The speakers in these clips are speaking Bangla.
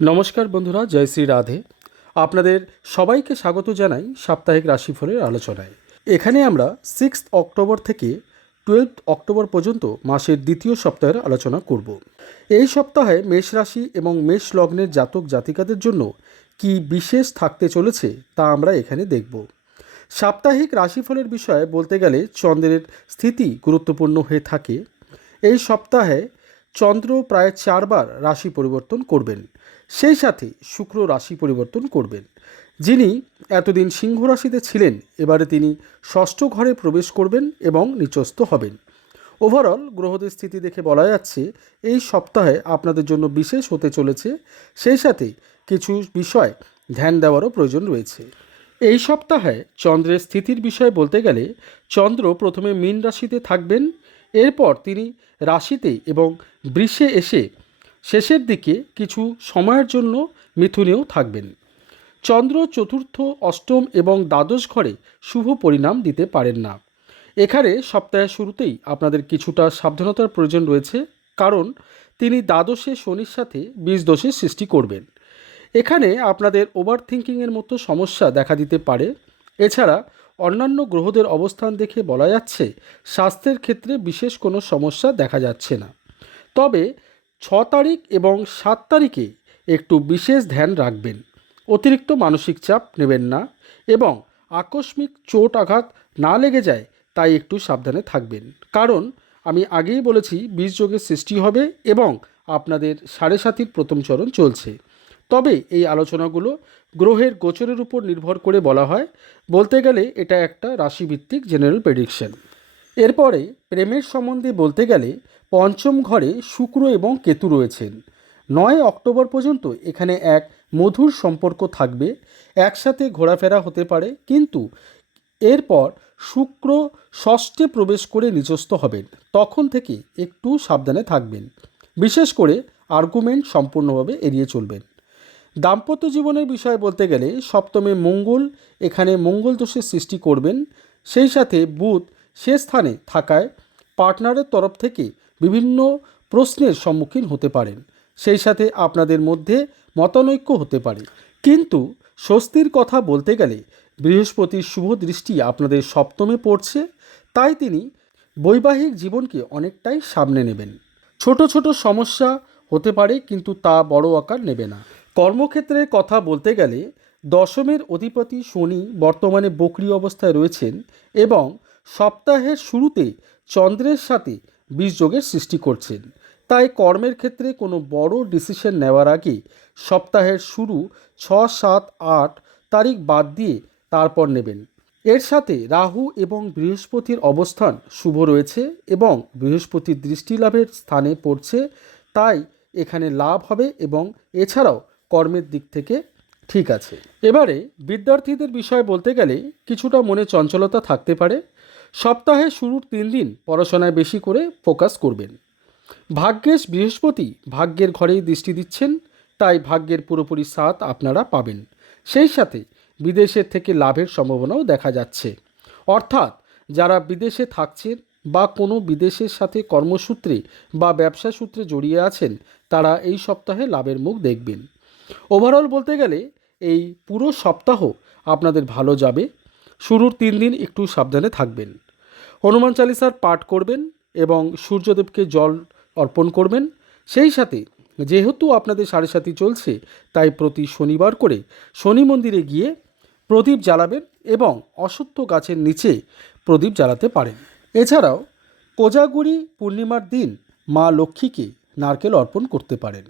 নমস্কার বন্ধুরা, জয় শ্রী রাধে। আপনাদের সবাইকে স্বাগত জানাই সাপ্তাহিক রাশিফলের আলোচনায়। এখানে আমরা 6 অক্টোবর থেকে 12 অক্টোবর পর্যন্ত মাসের দ্বিতীয় সপ্তাহের আলোচনা করব। এই সপ্তাহে মেষ রাশি এবং মেষ লগ্নের জাতক জাতিকাদের জন্য কি বিশেষ থাকতে চলেছে তা আমরা এখানে দেখব। সাপ্তাহিক রাশিফলের বিষয়ে বলতে গেলে চন্দ্রের স্থিতি গুরুত্বপূর্ণ হয়ে থাকে। এই সপ্তাহে চন্দ্র প্রায় 4 বার রাশি পরিবর্তন করবেন, সেই সাথে শুক্র রাশি পরিবর্তন করবেন। যিনি এতদিন সিংহ রাশিতে ছিলেন, এবারে তিনি ষষ্ঠ ঘরে প্রবেশ করবেন এবং নিচস্থ হবেন। ওভারঅল গ্রহদের স্থিতি দেখে বলা যাচ্ছে এই সপ্তাহে আপনাদের জন্য বিশেষ হতে চলেছে, সেই সাথে কিছু বিষয় ধ্যান দেওয়ারও প্রয়োজন রয়েছে। এই সপ্তাহে চন্দ্রের স্থিতির বিষয়ে বলতে গেলে চন্দ্র প্রথমে মীন রাশিতে থাকবেন, এরপর তিনি রাশিতে এবং বৃষে এসে শেষের দিকে কিছু সময়ের জন্য মিথুনেও থাকবেন। চন্দ্র চতুর্থ, অষ্টম এবং দ্বাদশ ঘরে শুভ পরিণাম দিতে পারেন না। এখানে সপ্তাহের শুরুতেই আপনাদের কিছুটা সাবধানতার প্রয়োজন রয়েছে, কারণ তিনি দ্বাদশে শনির সাথে বীজ দোষের সৃষ্টি করবেন। এখানে আপনাদের ওভার থিঙ্কিংয়ের মতো সমস্যা দেখা দিতে পারে। এছাড়া অন্যান্য গ্রহদের অবস্থান দেখে বলা যাচ্ছে স্বাস্থ্যের ক্ষেত্রে বিশেষ কোনো সমস্যা দেখা যাচ্ছে না। তবে 6 তারিখ এবং 7 তারিখে একটু বিশেষ ধ্যান রাখবেন। অতিরিক্ত মানসিক চাপ নেবেন না এবং আকস্মিক চোট আঘাত না লেগে যায় তাই একটু সাবধানে থাকবেন, কারণ আমি আগেই বলেছি বীজযোগের সৃষ্টি হবে এবং আপনাদের 7.5 প্রথম চরণ চলছে। তবে এই আলোচনাগুলো গ্রহের গোচরের উপর নির্ভর করে বলা হয়, বলতে গেলে এটা একটা রাশিভিত্তিক জেনারেল প্রেডিকশন। এরপরে প্রেমের সম্বন্ধে বলতে গেলে পঞ্চম ঘরে শুক্র এবং কেতু রয়েছেন। 9 অক্টোবর পর্যন্ত এখানে এক মধুর সম্পর্ক থাকবে, একসাথে ঘোরাফেরা হতে পারে, কিন্তু এরপর শুক্র ষষ্ঠে প্রবেশ করে নিচস্থ হবেন। তখন থেকে একটু সাবধানে থাকবেন, বিশেষ করে আর্গুমেন্ট সম্পূর্ণভাবে এড়িয়ে চলবেন। দাম্পত্য জীবনের বিষয়ে বলতে গেলে সপ্তমে মঙ্গল এখানে মঙ্গল দোষের সৃষ্টি করবেন, সেই সাথে বুধ সে স্থানে থাকায় পার্টনারের তরফ থেকে বিভিন্ন প্রশ্নের সম্মুখীন হতে পারেন, সেই সাথে আপনাদের মধ্যে মতানৈক্য হতে পারে। কিন্তু স্বস্তির কথা বলতে গেলে বৃহস্পতির শুভ দৃষ্টি আপনাদের সপ্তমে পড়ছে, তাই তিনি বৈবাহিক জীবনকে অনেকটাই সামনে নেবেন। ছোট ছোট সমস্যা হতে পারে, কিন্তু তা বড় আকার নেবে না। কর্মক্ষেত্রের কথা বলতে গেলে দশমের অধিপতি শনি বর্তমানে বক্রী অবস্থায় রয়েছেন এবং সপ্তাহের শুরুতে চন্দ্রের সাথে বীজযোগের সৃষ্টি করছেন। তাই কর্মের ক্ষেত্রে কোনো বড় ডিসিশন নেওয়ার আগে সপ্তাহের শুরু 6, 7, 8 তারিখ বাদ দিয়ে তারপর নেবেন। এর সাথে রাহু এবং বৃহস্পতির অবস্থান শুভ রয়েছে এবং বৃহস্পতির দৃষ্টি লাভের স্থানে পড়ছে, তাই এখানে লাভ হবে এবং এছাড়াও কর্মের দিক থেকে ঠিক আছে। এবারে বিদ্যার্থীদের বিষয়ে বলতে গেলে কিছুটা মনে চঞ্চলতা থাকতে পারে। সপ্তাহের শুরুর 3 দিন পড়াশোনায় বেশি করে ফোকাস করবেন। ভাগ্যেশ বৃহস্পতি ভাগ্যের ঘরেই দৃষ্টি দিচ্ছেন, তাই ভাগ্যের পুরোপুরি সাথ আপনারা পাবেন। সেই সাথে বিদেশের থেকে লাভের সম্ভাবনাও দেখা যাচ্ছে, অর্থাৎ যারা বিদেশে থাকছেন বা কোনো বিদেশের সাথে কর্মসূত্রে বা ব্যবসা সূত্রে জড়িয়ে আছেন, তারা এই সপ্তাহে লাভের মুখ দেখবেন। ওভারঅল বলতে গেলে এই পুরো সপ্তাহ আপনাদের ভালো যাবে। শুরুর 3 দিন একটু সাবধানে থাকবেন। হনুমান চালিসার পাঠ করবেন এবং সূর্যদেবকে জল অর্পণ করবেন। সেই সাথে যেহেতু আপনাদের 7.5 চলছে, তাই প্রতি শনিবার করে শনি মন্দিরে গিয়ে প্রদীপ জ্বালাবেন এবং অশ্বত্থ গাছের নিচে প্রদীপ জ্বালাতে পারেন। এছাড়াও কোজাগুড়ি পূর্ণিমার দিন মা লক্ষ্মীকে নারকেল অর্পণ করতে পারেন।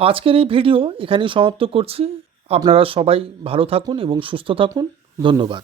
আজকের এই ভিডিও এখানেই সমাপ্ত করছি। আপনারা সবাই ভালো থাকুন এবং সুস্থ থাকুন। ধন্যবাদ।